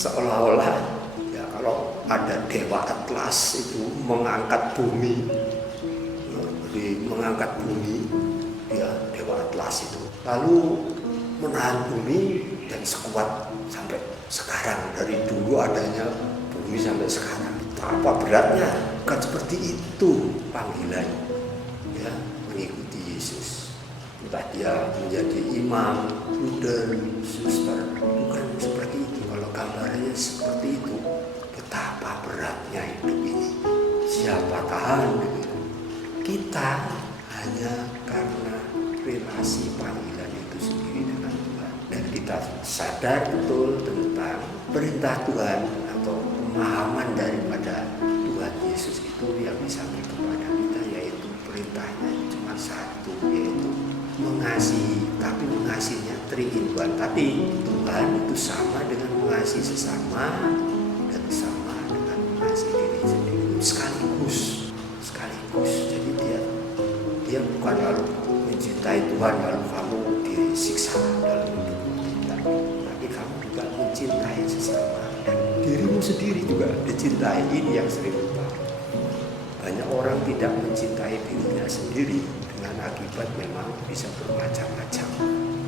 seolah-olah ya kalau ada dewa Atlas itu mengangkat bumi, jadi mengangkat bumi, ya dewa Atlas itu lalu menahan bumi dan sekuat sampai sekarang, dari dulu adanya bumi sampai sekarang. Apa beratnya? Bukan seperti itu panggilan ya mengikuti Yesus. Entah dia menjadi imam, bruder, suster, bukan seperti itu. Kalau gambarnya seperti itu, betapa beratnya hidup ini. Siapa tahan? Kita hanya karena relasi panggilan itu sendiri dengan Tuhan, dan kita sadar betul tentang perintah Tuhan atau pemahaman daripada Tuhan Yesus itu yang disampaikan kepada kita, yaitu perintahnya cuma satu, yaitu mengasihi. Tapi mengasihinya 3 in 1. Tapi Tuhan itu sama dengan mengasihi sesama dan sama dengan mengasihi diri sendiri sekaligus. Jadi dia bukan lalu mencintai Tuhan lalu kamu disiksa dalam hidupmu, tidak. Tapi kamu juga mencintai sesama dan dirimu sendiri juga dicintai. Ini yang sering lupa. Banyak orang tidak mencintai dirinya sendiri dengan akibat memang bisa bermacam-macam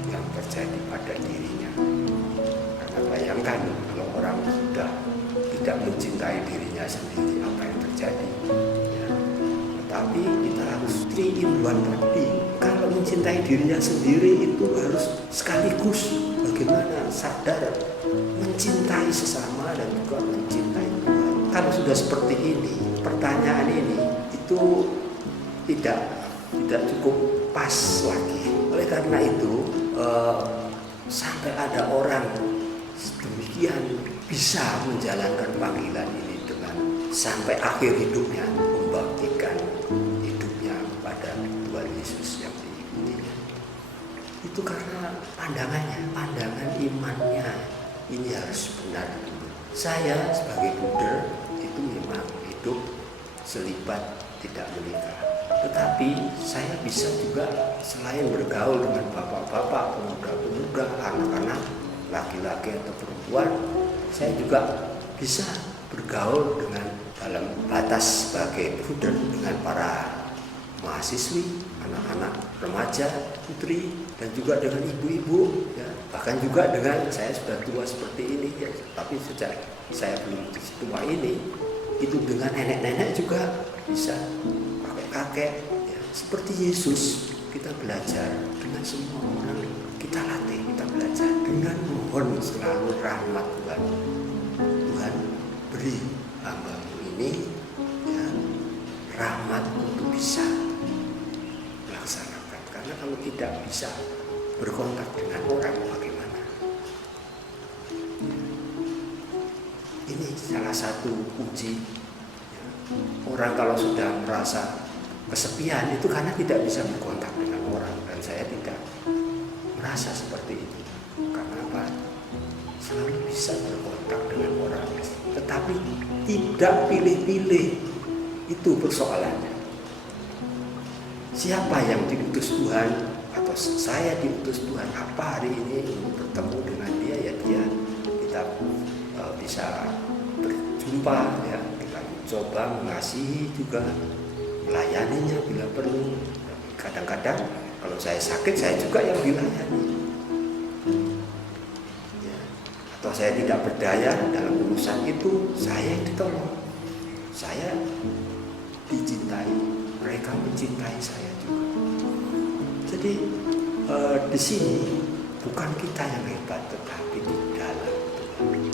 yang terjadi pada dirinya. Karena bayangkan kalau orang sudah tidak mencintai dirinya sendiri, apa yang terjadi? Ya. Tetapi kita harus 3 in 1 tadi. Kalau mencintai dirinya sendiri itu harus sekaligus bagaimana sadar mencintai sesama dan juga mencintai Tuhan. Kalau sudah seperti ini, pertanyaan ini itu tidak cukup pas lagi. Oleh karena itu sampai ada orang demikian bisa menjalankan panggilan ini dengan sampai akhir hidupnya membaktikan hidupnya kepada Tuhan Yesus yang diikutinya. Itu karena pandangan imannya ini harus benar. Saya sebagai bruder itu memang hidup selibat, tidak menikah. Tetapi saya bisa juga selain bergaul dengan bapak-bapak, pemuda-pemuda, anak-anak, laki-laki atau perempuan, saya juga bisa bergaul dengan dalam batas sebagai bruder dengan para mahasiswi, anak-anak remaja, putri, dan juga dengan ibu-ibu, ya. Bahkan juga dengan saya sudah tua seperti ini, ya. Tapi sejak saya belum tua ini, itu dengan nenek-nenek juga bisa, kakek-kakek, ya. Seperti Yesus, kita belajar dengan semua orang, kita latih, kita belajar dengan mohon selalu rahmat Tuhan. Tuhan beri hamba-Mu ini, ya, rahmat untuk bisa melaksanakan. Karena kalau tidak bisa berkontak dengan orang, bagaimana? Ini salah satu uji. Orang kalau sudah merasa kesepian itu karena tidak bisa berkontak dengan orang, dan saya tidak merasa seperti itu. Karena apa? Selalu bisa berkontak dengan orang, tetapi tidak pilih-pilih. Itu persoalannya. Siapa yang diutus Tuhan atau saya diutus Tuhan? Apa hari ini bertemu dengan dia, ya dia kita bisa berjumpa, ya. Coba mengasihi juga, melayaninya bila perlu. Kadang-kadang kalau saya sakit, saya juga yang dilayani, ya. Atau saya tidak berdaya dalam urusan itu, saya yang ditolong. Saya dicintai, mereka mencintai saya juga. Jadi di sini bukan kita yang hebat, tetapi di dalam Tuhan.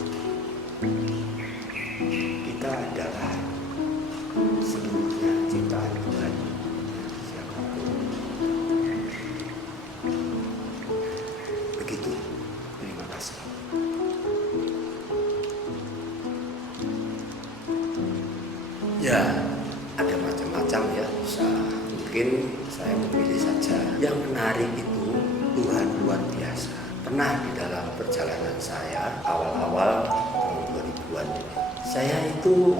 Kita adalah seluruhnya ciptaan Tuhan. Siapapun. Begitu. Terima kasih. Ya, ada macam-macam ya. Mungkin saya memilih saja. Yang menarik itu Tuhan luar biasa. Pernah di dalam perjalanan saya awal-awal tahun 2000-an ini, saya itu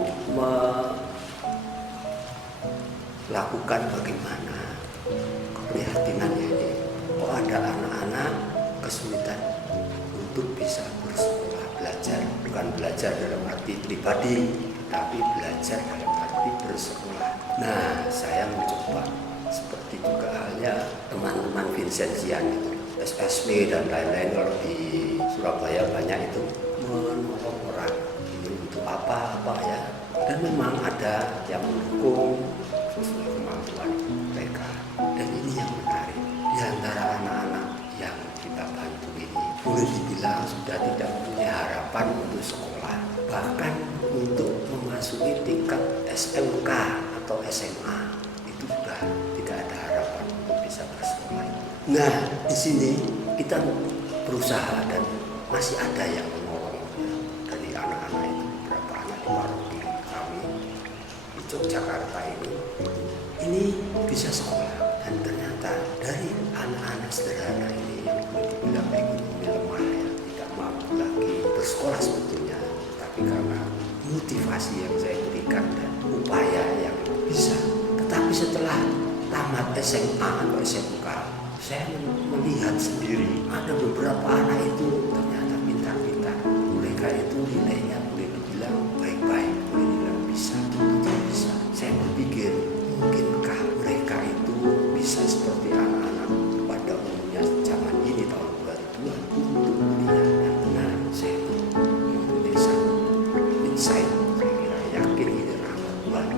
melakukan bagaimana keprihatinannya ini. Oh, ada anak-anak kesulitan untuk bisa bersekolah, belajar. Bukan bukan belajar dalam arti pribadi, tapi belajar dalam arti bersekolah. Nah, saya mencoba seperti juga halnya teman-teman Vincentian itu, SSW dan lain-lain. Kalau di Surabaya banyak itu menolong orang ini untuk apa ya, dan memang ada yang mendukung sesuai kemampuan mereka. Dan ini yang menarik, di antara anak-anak yang kita bantu ini boleh dibilang sudah tidak punya harapan untuk sekolah, bahkan untuk memasuki tingkat SMK atau SMA itu sudah tidak ada harapan untuk bisa bersekolah. Nah, di sini kita berusaha dan masih ada yang menolong dari anak-anak itu. Beberapa anak di paroki kami di Yogyakarta ini bisa sekolah, dan ternyata dari anak-anak sederhana ini yang dibilang ekonomi lemah ya, tidak mampu lagi bersekolah sebetulnya, tapi karena motivasi yang saya berikan dan upaya yang bisa. Tetapi setelah tamat SMA atau SMK, saya melihat sendiri ada beberapa anak itu ternyata pintar-pintar. Mereka itu nilainya boleh dibilang baik-baik, boleh dibilang bisa, betul bisa. Saya berpikir, mungkinkah mereka itu bisa seperti anak-anak pada umumnya zaman ini tahun 2000-an untuk kuliah yang benar. Saya mempunyai satu insight, saya kira yakin ini rahmat Tuhan,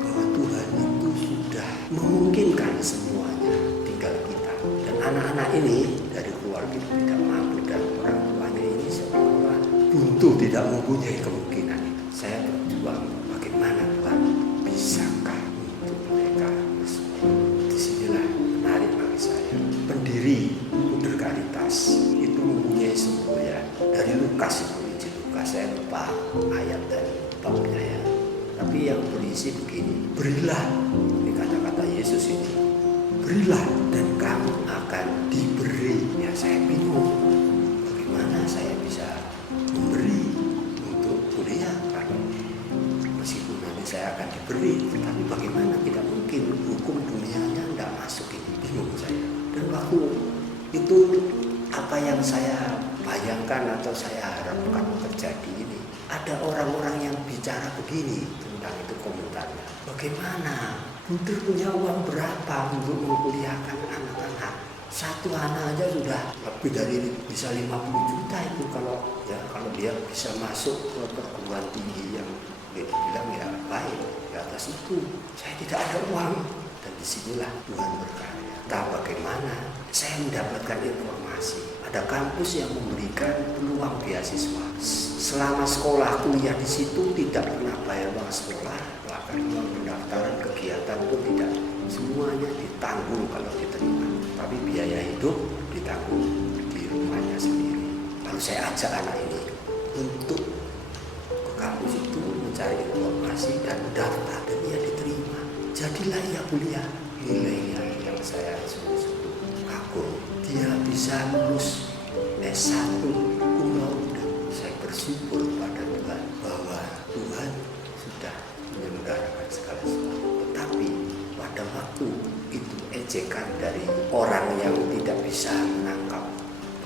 bahwa Tuhan itu sudah memungkinkan semuanya, tinggal kita. Dan anak-anak ini dari keluarga tidak mampu dan orang tuanya ini seolah buntu, tidak mempunyai kemungkinan itu. Saya berjuang bagaimana Tuhan bisakah untuk mereka bersekolah. Disinilah menarik bagi saya. Pendiri Buder Caritas itu mempunyai semboyan dari Lukas, itu Injil Lukas, saya lupa ayat dan babnya ya. Tapi yang berisi begini, berilah, ini kata-kata Yesus ini, berilah dan kamu akan diberi. Ya, saya bingung bagaimana saya bisa memberi untuk kuliah kalau meskipun nanti saya akan diberi, tetapi bagaimana, tidak mungkin, hukum dunianya tidak masuk ini. Bingung saya. Dan waktu itu apa yang saya bayangkan atau saya harapkan terjadi ini, ada orang-orang yang bicara begini tentang itu komentarnya. Bagaimana? Buder punya uang berapa untuk mengkuliahkan anak-anak? Satu anak aja sudah lebih dari bisa 50 juta itu kalau dia bisa masuk ke perguruan tinggi yang dibilang ya baik. Di atas itu saya tidak ada uang, dan disinilah Tuhan berkarya. Entah bagaimana saya mendapatkan informasi ada kampus yang memberikan peluang beasiswa. Selama sekolah kuliah di situ tidak pernah bayar uang sekolah, bahkan uang pendaftaran kegiatan pun tidak, semuanya ditanggung kalau diterima. Tapi biaya hidup ditanggung di rumahnya sendiri. Lalu saya ajak anak ini untuk ke kampus itu mencari informasi dan daftar, dan ia diterima. Jadilah ia kuliah. Nilainya yang saya sungguh-sungguh kagum. Dia bisa lulus S1 cum laude. Saya bersyukur pada Tuhan bahwa Tuhan sudah menyelenggarakan segala sesuatu. Tetapi pada waktu itu ejekan dari orang yang tidak bisa menangkap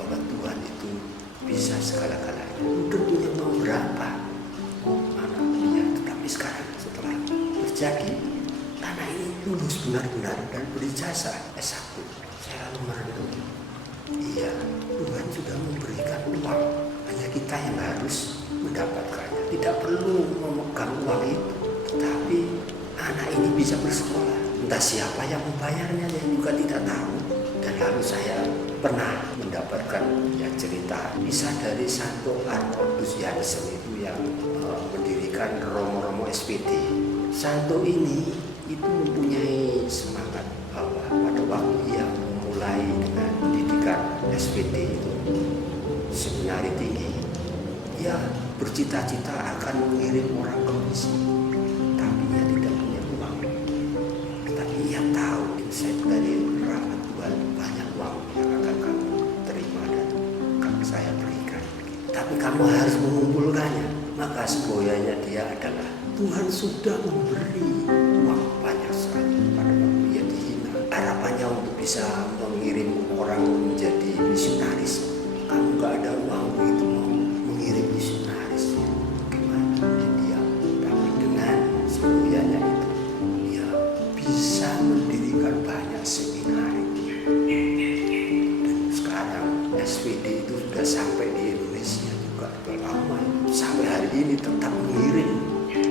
bahwa Tuhan itu bisa segala-galanya. Udah punya uang berapa? Anak punya. Tetapi sekarang setelah terjadi, anak ini lulus benar-benar dan berijazah S1. Saya lalu merenung, iya, Tuhan sudah memberikan uang, hanya kita yang harus mendapatkannya. Tidak perlu memegang uang itu, tetapi anak ini bisa bersekolah. Entah siapa yang membayarnya, yang juga tidak tahu. Dan lalu saya pernah mendapatkan cerita kisah dari Santo Arnoldus Jansen itu yang mendirikan Romo-Romo SPD. Santo ini itu mempunyai semangat bahwa pada waktu ia memulai dengan pendidikan SPD itu seminari tinggi, ia bercita-cita akan mengirim orang ke misi, tapi ia tidak punya uang. Tapi ia tahu insight dari rahmat Tuhan, banyak uang yang akan kamu terima dan akan saya berikan. Tapi kamu harus mengumpulkannya. Maka semboyannya dia adalah, Tuhan sudah memberi uang banyak sekali pada waktu ia dihina. Harapannya untuk bisa mengirim orang menjadi misionaris. Kamu gak ada uang begitu mau mengirim misionaris. bisa mendirikan banyak seminar. Dan sekarang SPD itu sudah sampai di Indonesia juga sudah lama. Sampai hari ini tetap mengirim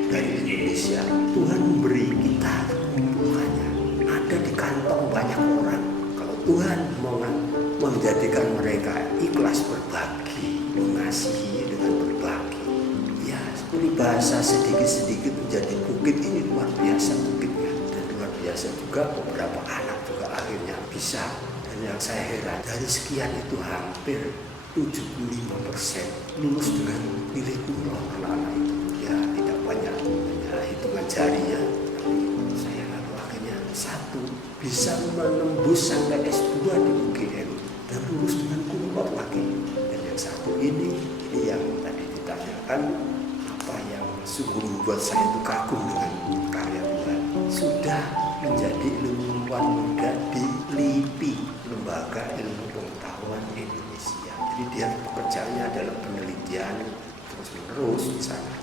dari Indonesia. Tuhan memberi kita mengumpulkannya. Ada di kantong banyak orang. Kalau Tuhan mau menjadikan mereka ikhlas berbagi, mengasihi dengan berbagi. Ya, seperti bahasa sedikit-sedikit menjadi bukit, ini luar biasa bukitnya. Dan luar biasa juga beberapa anak juga akhirnya bisa. Dan yang saya heran, dari sekian itu hampir 75% lulus dengan nilai kumlot anak-anak itu. Ya, tidak banyak, hanya hitungan jari ya. Tapi saya lalu akhirnya satu bisa menembus sampai S2 di UGM dan lulus dengan kumlot lagi. Dan yang satu ini yang tadi ditanyakan, apa yang sungguh membuat saya itu kagum dengan karya Tuhan. Sudah menjadi ilmuwan muda di LIPI, Lembaga Ilmu Pengetahuan Indonesia. Jadi dia pekerjaannya adalah penelitian terus menerus di sana.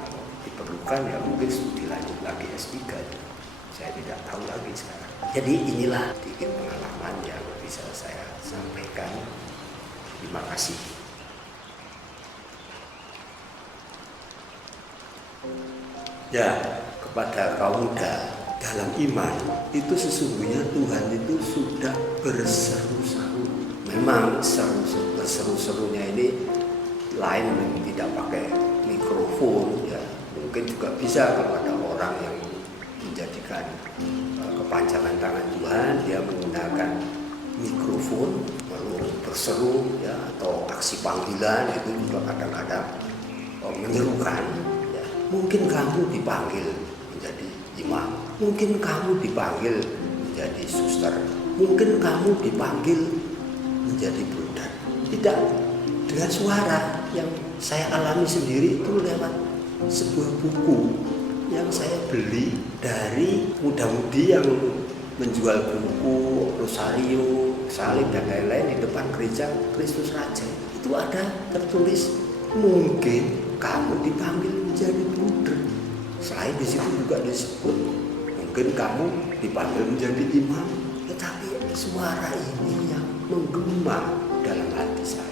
Kalau diperlukan ya mungkin studi lanjut lagi S3. Saya tidak tahu lagi sekarang. Jadi inilah sedikit pengalaman yang bisa saya sampaikan. Terima kasih. Ya, kepada kaum muda dalam iman itu sesungguhnya Tuhan itu sudah berseru-seru. Memang berseru-serunya ini lain, tidak pakai mikrofon ya. Mungkin juga bisa kalau ada orang yang menjadikan kepanjangan tangan Tuhan, dia menggunakan mikrofon lalu berseru ya, atau aksi panggilan itu juga kadang-kadang menyerukan ya. Mungkin kamu dipanggil menjadi imam, mungkin kamu dipanggil menjadi suster, mungkin kamu dipanggil menjadi bruder. Tidak dengan suara. Yang saya alami sendiri itu lewat sebuah buku yang saya beli dari muda-mudi yang menjual buku rosario, salib dan lain-lain di depan gereja Kristus Raja. Itu ada tertulis mungkin kamu dipanggil menjadi bruder. Selain di situ juga disebut mungkin kamu dipanggil menjadi imam. Tetapi suara ini yang menggema dalam hati saya.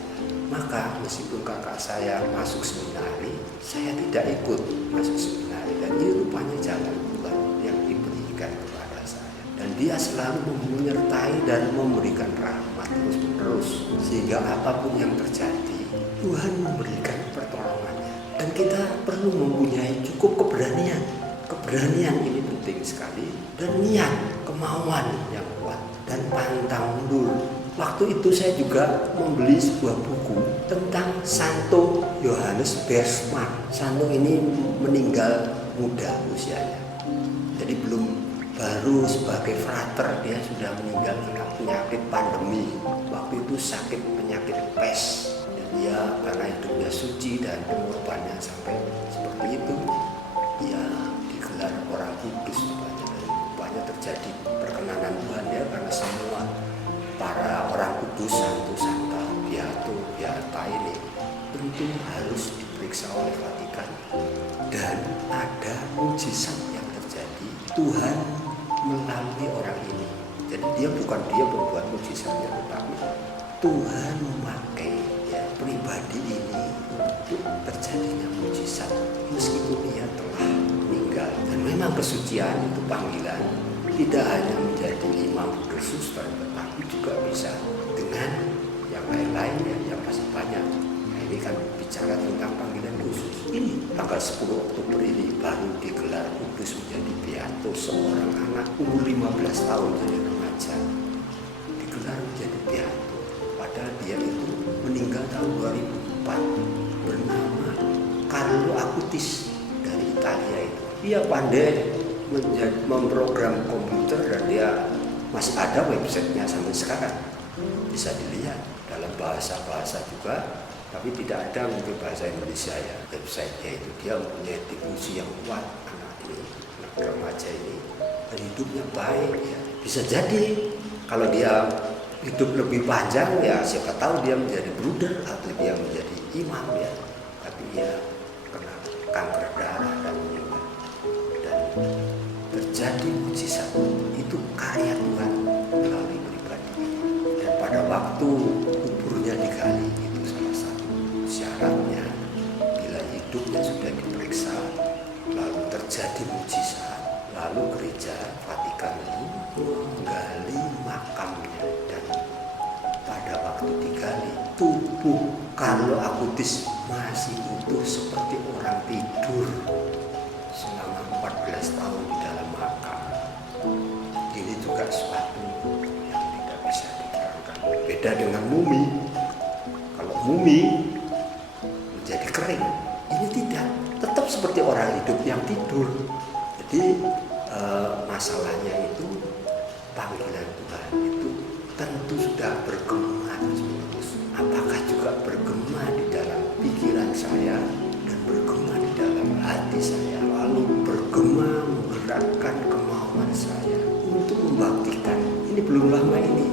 Maka meskipun kakak saya masuk seminari, saya tidak ikut masuk seminari. Dan ini rupanya jalan Tuhan yang diberikan kepada saya. Dan dia selalu menyertai dan memberikan rahmat terus-menerus. Sehingga apapun yang terjadi, Tuhan memberikan pertolongannya. Dan kita perlu mempunyai cukup keberanian. Keberanian ini penting sekali. Dan niat, kemauan yang kuat. Dan pantang mundur. Waktu itu saya juga membeli sebuah buku tentang Santo Yohanes Bersman. Santo ini meninggal muda usianya. Jadi baru sebagai frater dia sudah meninggal karena penyakit pandemi. Waktu itu sakit penyakit pes. Dan dia karena hidupnya suci dan pengorbanannya sampai seperti itu, dia digelar orang kudus. Rupanya terjadi perkenanan Tuhan ya, karena semua para orang kudus, santo-santa, beata ini tentu harus diperiksa oleh Vatikan. Dan ada mujizat yang terjadi. Tuhan melalui orang ini. Jadi dia membuat mujizatnya, tetapi Tuhan memakai ya, pribadi ini untuk terjadinya mujizat meskipun dia telah meninggal. Dan memang kesucian itu panggilan tidak hanya menjadi imam bersuster, tetapi juga bisa dengan yang lain-lain yang masih banyak. Nah, ini kan bicara tentang panggilan khusus. Ini tanggal 10 Oktober ini baru digelar kudus menjadi beato seorang anak umur 15 tahun jadi remaja. Digelar menjadi beato. Padahal dia itu meninggal tahun 2004. Bernama Carlo Acutis dari Italia itu. Dia pandai memprogram komputer dan dia masih ada websitenya sampai sekarang. Bisa dilihat dalam bahasa-bahasa juga, tapi tidak ada mungkin bahasa Indonesia ya websitenya itu. Dia mempunyai difusi yang kuat anak ini, anak remaja ini, dan hidupnya baik ya. Bisa jadi kalau dia hidup lebih panjang ya siapa tahu dia menjadi bruder atau dia menjadi imam ya. Tapi ya kena kanker darah dan terjadi terjadi mujizat. Itu karya Tuhan melalui pribadi. Dan pada waktu kuburnya digali, itu salah satu syaratnya. Bila hidupnya sudah diperiksa, lalu terjadi mujizat, lalu gereja Vatikan itu menggali makamnya. Dan pada waktu digali, tubuh Carlo Acutis masih utuh seperti orang tidur selama 14 tahun di dalam makam. Ini juga suatu yang tidak bisa diterangkan. Beda dengan mumi. Kalau mumi menjadi kering, ini tidak, tetap seperti orang hidup yang tidur. Jadi masalahnya itu panggilan Tuhan itu tentu sudah bergema terus. Apakah juga bergema di dalam pikiran saya dan bergema di dalam hati saya, lalu bergema menggerakkan kemauan saya untuk membaktikan. Ini belum lama ini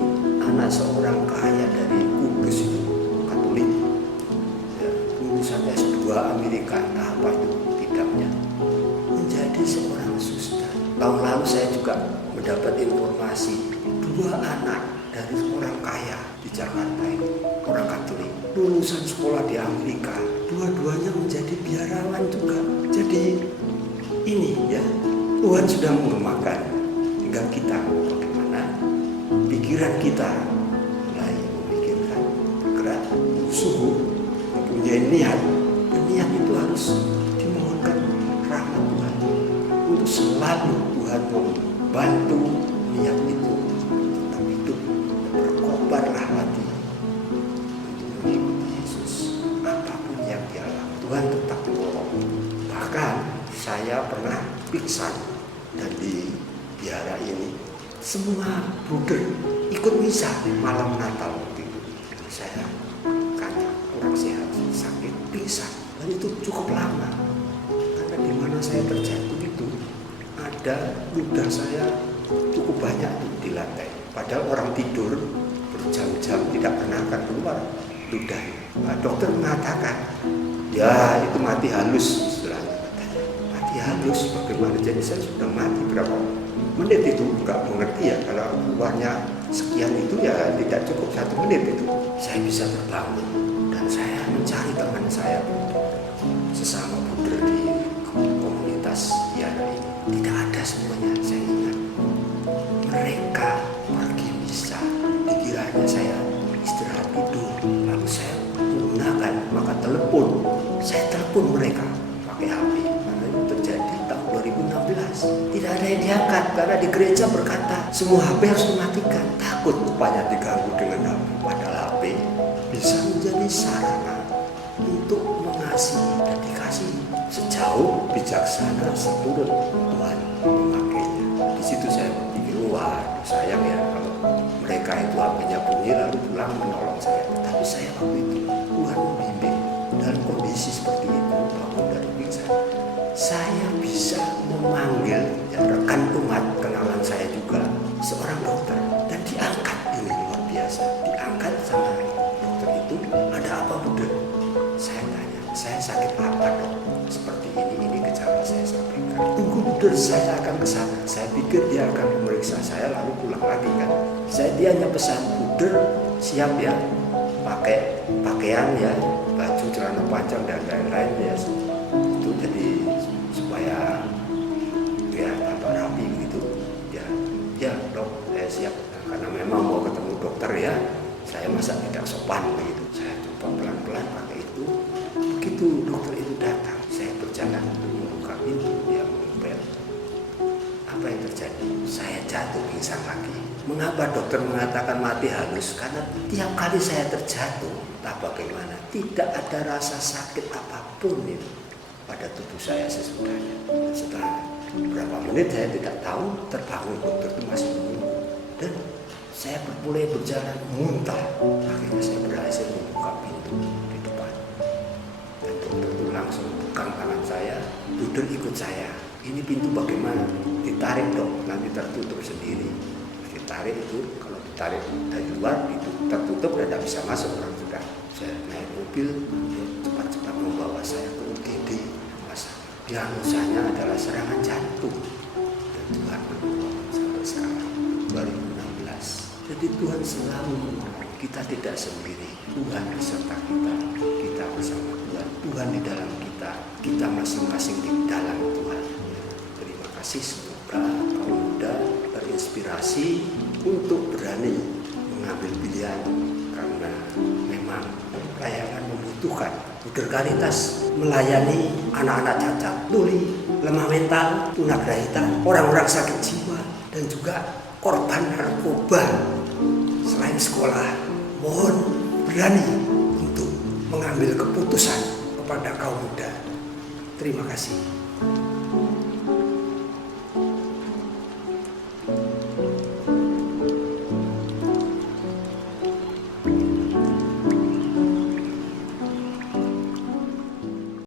anak seorang kaya dari Kudus itu, Katolik, ya, lulusan S2 Amerika, entah apa itu bidangnya, menjadi seorang suster. Tahun lalu saya juga mendapat informasi 2 anak dari orang kaya di Jakarta ini, orang Katolik, lulusan sekolah di Amerika, dua-duanya menjadi biarawan juga. Jadi ini ya, Tuhan sudah mengemakan, tinggal kita bagaimana pikiran kita mulai memikirkan, bergerak, sungguh mempunyai niat. Dan niat itu harus dimohonkan rahmat Tuhan untuk selalu Tuhan membantu niat itu tetap hidup dan berkobarlah hati untuk mengikuti Yesus. Apapun yang dialami, Tuhan tetap menolong. Bahkan saya pernah pingsan, dan di biara ini semua bruder ikut misa malam Natal waktu itu. Dan saya karena kurang sehat, sakit, pingsan, dan itu cukup lama. Karena di mana saya terjatuh itu ada ludah saya cukup banyak di lantai. Padahal orang tidur berjam-jam tidak pernah akan keluar ludah. Nah, dokter mengatakan, ya itu mati halus istilahnya katanya. Mati halus bagaimana? Jadi saya sudah mati berapa menit itu, nggak mengerti ya. Kalau keluarnya sekian itu ya tidak cukup 1 menit itu. Saya bisa terbangun dan saya mencari teman saya, sesama bruder di komunitas biara ini. Tidak ada semuanya, saya ingat. Mereka pergi misa, dikiranya saya istirahat tidur. Lalu saya menggunakan maka telepon. Saya telepon mereka pakai HP. Karena itu terjadi tahun 2016. Tidak ada yang diangkat karena di gereja berkata semua HP harus dimatikan. Takut banyak diganggu dengan HP. Padahal HP bisa menjadi sarana untuk mengasihi dan dikasih. Sejauh bijaksana seturut Tuhan memakainya. Di situ saya berpikir, wah sayang ya kalau mereka itu HP-nya bunyi lalu pulang menolong saya. Tetapi saya waktu itu Tuhan membimbing dalam kondisi seperti itu, bangun dari pingsan. Saya bisa memanggil ya, rekan Tuhan kenalan saya juga, seorang dokter, dan diangkat. Ini luar biasa, diangkat sama dokter itu. Ada apa Bunda? Saya tanya, saya sakit apa dok? Seperti ini gejala saya sampaikan. Tunggu Bunda, saya akan ke sana. Saya pikir dia akan memeriksa saya lalu pulang lagi kan. Dia hanya pesan, Bunda siap ya, pakai pakaian ya, baju celana panjang dan lain-lain ya. Itu jadi supaya ya tambah rapi begitu. Ya dok, saya siap. Nah, karena memang mau ketemu dokter ya, saya masa tidak sopan begitu. Saya coba pelan-pelan pakai itu. Begitu dokter itu datang, saya berjalan untuk membuka pintu, dia mengepel. Apa yang terjadi? Saya jatuh pingsan lagi. Mengapa dokter mengatakan mati halus? Karena tiap kali saya terjatuh, entah bagaimana, tidak ada rasa sakit apapun itu pada tubuh saya sesudahnya. Setelah beberapa menit saya tidak tahu, terbangun dokter itu masih menunggu. Dan saya mulai berjalan muntah. Akhirnya saya berhasil membuka pintu di depan. Dan dokter itu langsung pegang tangan saya, Bunda ikut saya. Ini pintu bagaimana? Ditarik dok, nanti tertutup sendiri. Ditarik itu, kalau ditarik dari luar itu tertutup dan tidak bisa masuk orang sudah. Saya naik mobil, cepat-cepat membawa saya ke UGD. Diagnosanya adalah serangan jantung. Dan Tuhan menolong sampai sekarang 2016. Jadi Tuhan selalu menolong. Kita tidak sendiri. Tuhan beserta kita. Kita bersama Tuhan. Tuhan di dalam kita. Kita masing-masing di dalam Tuhan. Terima kasih, semoga kaum muda terinspirasi untuk berani mengambil pilihan, karena memang pelayanan membutuhkan. Modernitas melayani anak-anak cacat, tuli, lemah mental, tunagrahita, orang-orang sakit jiwa, dan juga korban narkoba. Selain sekolah, mohon berani untuk mengambil keputusan kepada kaum muda. Terima kasih.